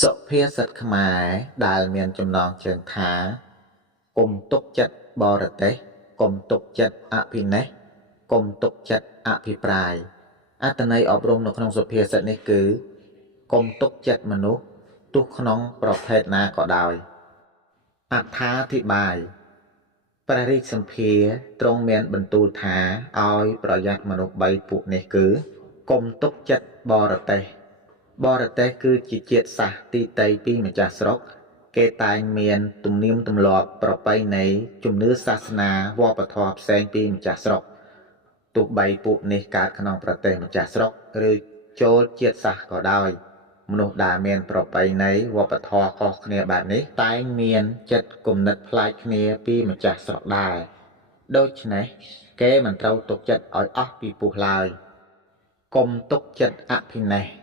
សុភាសិតខ្មែរដែលមានចំណងជើងថាកុំទុកចិត្តបរទេសកុំទុកចិត្តអភិនេស្ក្រកុំទុកចិត្តអភិប្រាយអត្ថន័យអប់រំនៅក្នុងសុភាសិតនេះគឺកុំទុកចិត្តមនុស្សទោះក្នុងប្រភេទណាក៏ដោយអត្ថាធិប្បាយព្រះរាជសម្ភារទ្រង់មានបន្ទូលថាឲ្យប្រយ័ត្នមនុស្ស3ពួកនេះគឺកុំទុកចិត្តបរទេសបរទេសគឺជាជាតិសាសន៍ទីតីពីម្ចាស់ស្រុកគេតែងមានទំនៀមទម្លាប់ប្រពៃណីជំនឿសាសនាវប្បធម៌ផ្សេងពីម្ចាស់ស្រុកទោះបីពួកនេះកើតក្នុងប្រទេសម្ចាស់ស្រុកឬចូលជាតិសាសន៍ក៏ដោយមនុស្សដែលមានប្រពៃណីវប្បធម៌ខុសគ្នាបែបនេះតែងមានចិត្តគំនិតប្លែកគ្នាពីម្ចាស់ស្រុកដែរដូច្នេះគេមិនត្រូវទុកចិត្តឲ្យអស់ពីពោះឡើយកុំទុកចិត្តអភិនេស្ក្រ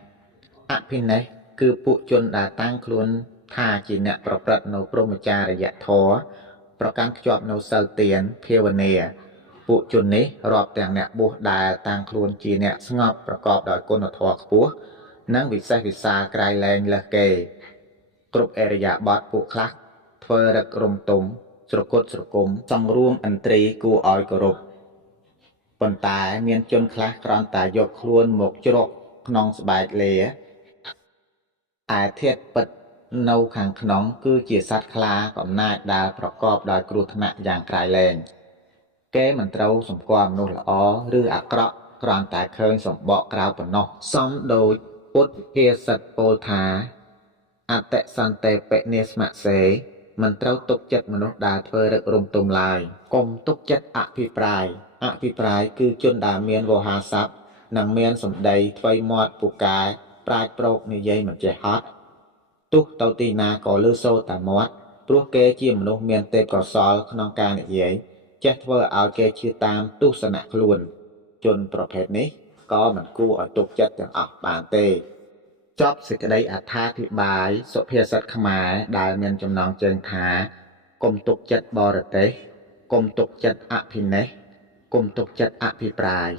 អភិនេស្ក្រគឺពួកជនដែលតាំងខ្លួនថាជាអ្នកប្រព្រឹត្តនៅព្រហ្មចារ្យធម៌ប្រកាន់ខ្ជាប់នៅសិលទានភាវនាពួកជននេះរាប់ទាំងអ្នកបួសដែលតាំងខ្លួនជាអ្នកស្ងប់ប្រកបដោយគុណធម៌ខ្ពស់និងវិសេសវិសាលក្រៃលែងលើសគេគ្រប់អរិយាបថពួកខ្លះធ្វើរឹករំទុំស្រគត់ស្រគំសង្រួមឥន្ទ្រីគួរឲ្យគោរពប៉ុន្តែមានជនខ្លះគ្រាន់តែយកខ្លួនមកជ្រកក្នុងស្បែកលាឯធាតុពិតនៅខាងក្នុងគឺជាសត្វខ្លាកំណាចដែលប្រកបដោយគ្រោះថ្នាក់យ៉ាងក្រៃលែងគេមិនត្រូវសម្គាល់មនុស្សល្អឬអាក្រក់គ្រាន់តែឃើញសម្បកក្រៅប៉ុណ្ណោះសមដូចពុទ្ធភាសិតពោលថាអតិសន្តិបនិស្មសេមិនត្រូវទុកចិត្តមនុស្សដែលធ្វើរឹករំទុំឡើយកុំទុកចិត្តអភិប្រាយអភិប្រាយគឺជនដែលមានវោហារស័ព្ទនិងមានសម្ដីថ្វីមាត់ពូកែប្រាជ្ញប្រោកនិយាយមិនចេះហត់ទោះទៅទីណាក៏ឮសូរតែមាត់ព្រោះគេជាមនុស្សមានទេពកោសល្យក្នុងការនិយាយចេះធ្វើឲ្យគេជឿតាមទស្សនៈខ្លួនជនប្រភេទនេះក៏មិនគួរឲ្យទុកចិត្តទាំងអស់បានទេចប់សេចក្តីអត្ថាធិប្បាយសុភាសិតខ្មែរដែលមានចំណងជើងថាកុំទុកចិត្តបរទេសកុំទុកចិត្តអភិនេស្ក្រកុំទុកចិត្តអភិប្រាយ